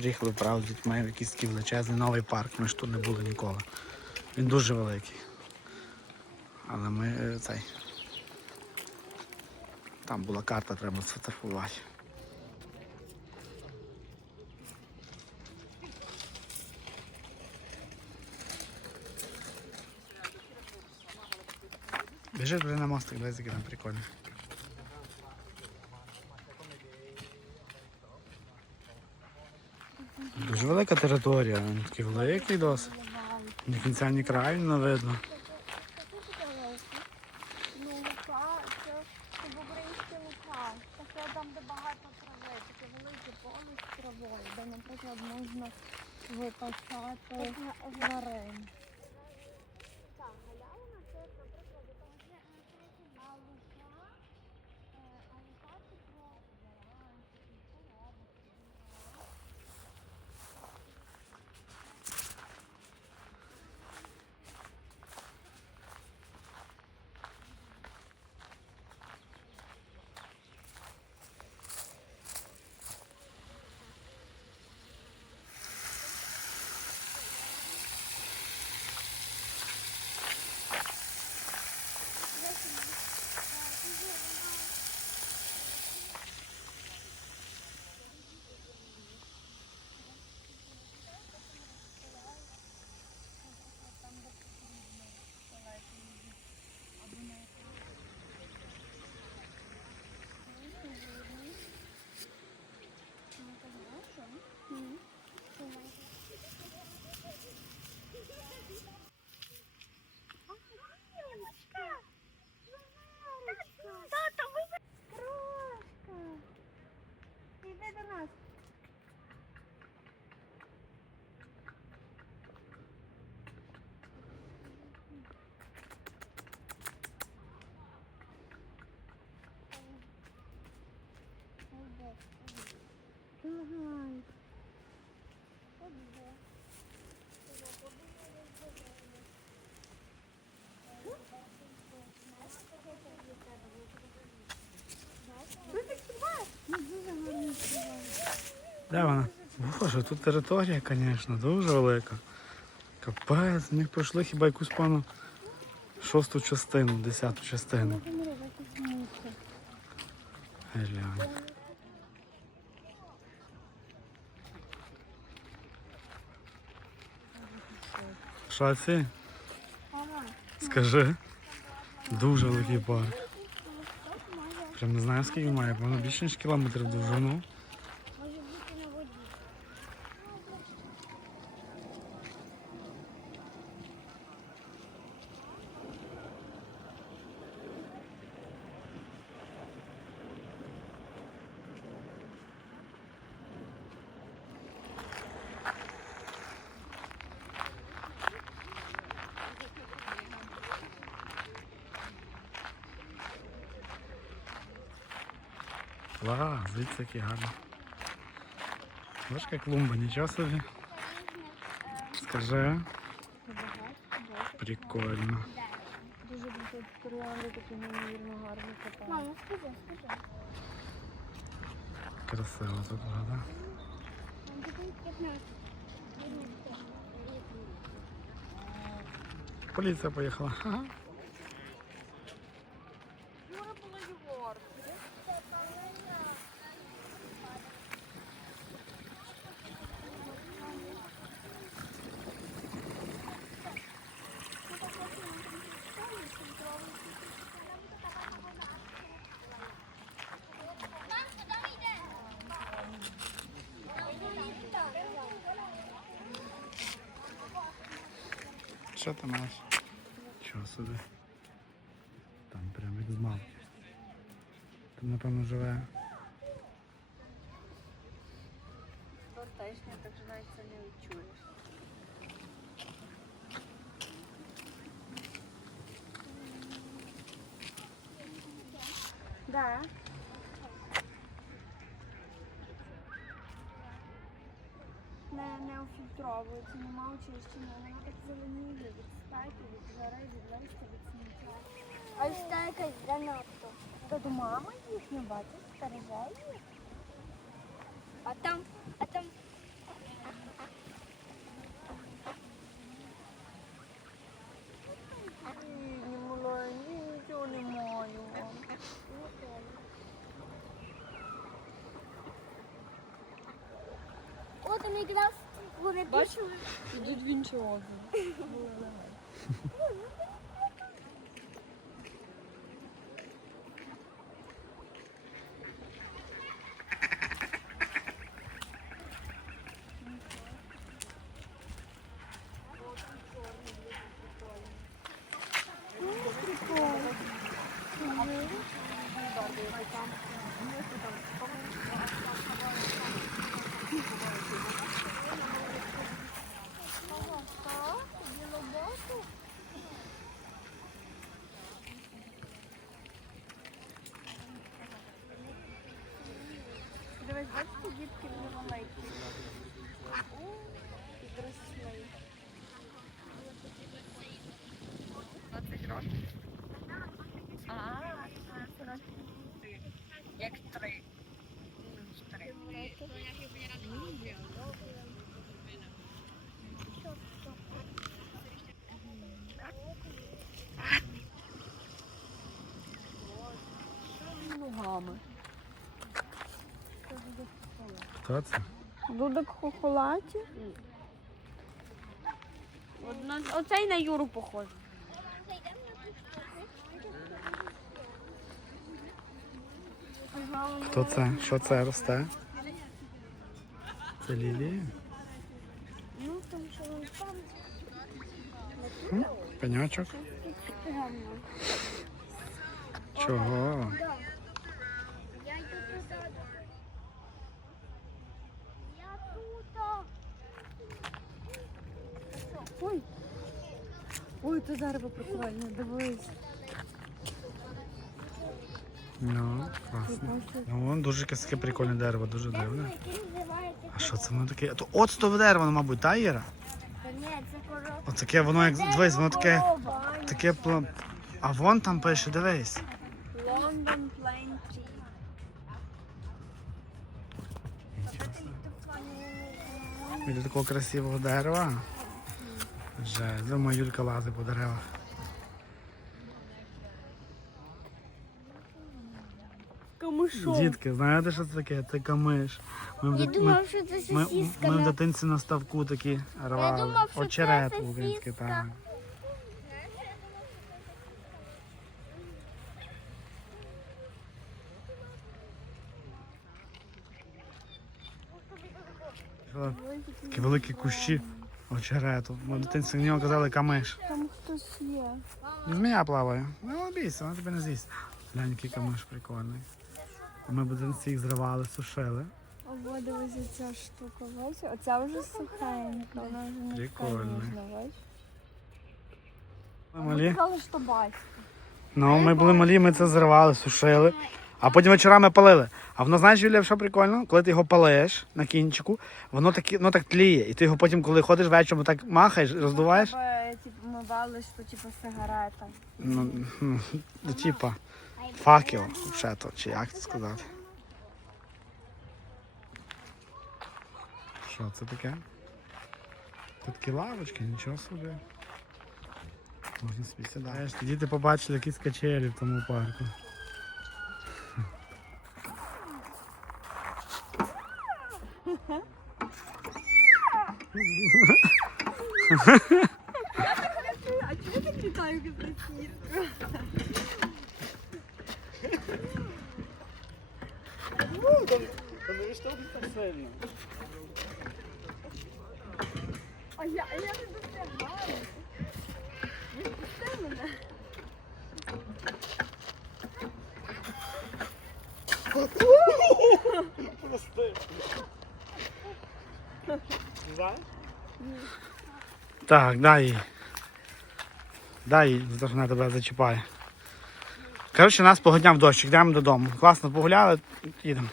приїхали правда, з дітьми в якийсь такий величезний новий парк. Ми ж тут не були ніколи. Він дуже великий. Але ми е, цей. Там була карта, треба сфотографувати. Біжи туди на мостик, який там прикольний. Дуже велика територія, він такий великий досить. Ні кінця, ні краю не видно. Там, де багато трави, таке велике поле з травою, де, наприклад, можна випасати тварин. До нас. Давай. Де вона? Боже, тут територія, звісно, дуже велика. Капець, ми пройшли хіба якусь пану шосту частину, десяту частину. Глянь. Це? Скажи. Дуже великий парк. Прям не знаю скільки має, воно більше ніж кілометрів довжину. Ва, звідси який гарний. Бачиш, яка клумба, нічого собі. Скажи. Прикольно. Дуже багато троянди такі неймовірно гарні. Мама, скажи, скажи. Красиво тут, правда? Поліція поїхала. Ага. Що ти маєш? Чого собі? Там прям як з мавки. Там, напевно, живе. Тортешня, так же навіть це не відчуєш. Да. Не, не офільтровується, нема очищення, вона так зеленіє від спеки, від жари, від листя, від сміття. А ось та якась занадто. То до мами їхня, бачиш, стереже їх. А там, а там якраз вони Бачили? Ідуть в інше вже маленькі. Підросли. Як три. Ногами. Це? Дудок хохолаті. Оцей на Юру похожий. Хто це? Що це росте? Це лілії? Ну, тому що він там М? Пеньочок? Чого? Я йду туди. Я тут. Ой. Ой, це дерево прикольне, дивись. Ну, класно. Ну, вон дуже якесь таке прикольне дерево, дуже дивне. А що це воно таке? То оцтове дерево, ну, мабуть, та Іра? Та ні, це коробка. Оцяке воно як дивись, воно таке. Таке пла- А вон там пише, дивись. Лондон Плейн Трі. Від такого красивого дерева. Вже, думаю, Юлька лазить по деревах. Камишо. Дітки, знаєте, що це таке? Це камиш. Ми, в Я дит- думав, що це ми, сосиска. ми в на- дитинці на ставку такі рвали. думав, що це Очерет український, так. Такі великі кущі очерету. Ми в дитинстві в нього казали камиш. Там хтось є. Змія плаває. Ну, обійся, вона тебе не з'їсть. Глянь, який камиш прикольний. Ми в дитинстві їх зривали, сушили. Ого, дивись, ця штука, бачиш? Оця вже сухенька, вона вже не Прикольно. така ніжна, бачиш? Ми малі. Сказали, що бачиш. Ну, ми були малі, ми це зривали, сушили, а потім вечорами палили. А воно, знаєш, Юля, що прикольно? Коли ти його палиш на кінчику, воно так, воно так тліє. І ти його потім, коли ходиш вечором, так махаєш, роздуваєш. Треба, типу, ми бали, що типу сигарета. Ну, ну, ну, типа, факел, ще то, чи як це сказати. Що це таке? Тут такі лавочки, нічого собі. Можна собі сідаєш. Діти побачили якісь качелі в тому парку. А чого я так літаю як сосиска? А я, а я не досягаю. Ви пусте мене. Так, дай. Дай за вона тебе зачіпає. Коротше, нас погодняв дощ, йдемо додому. Класно погуляли, їдемо.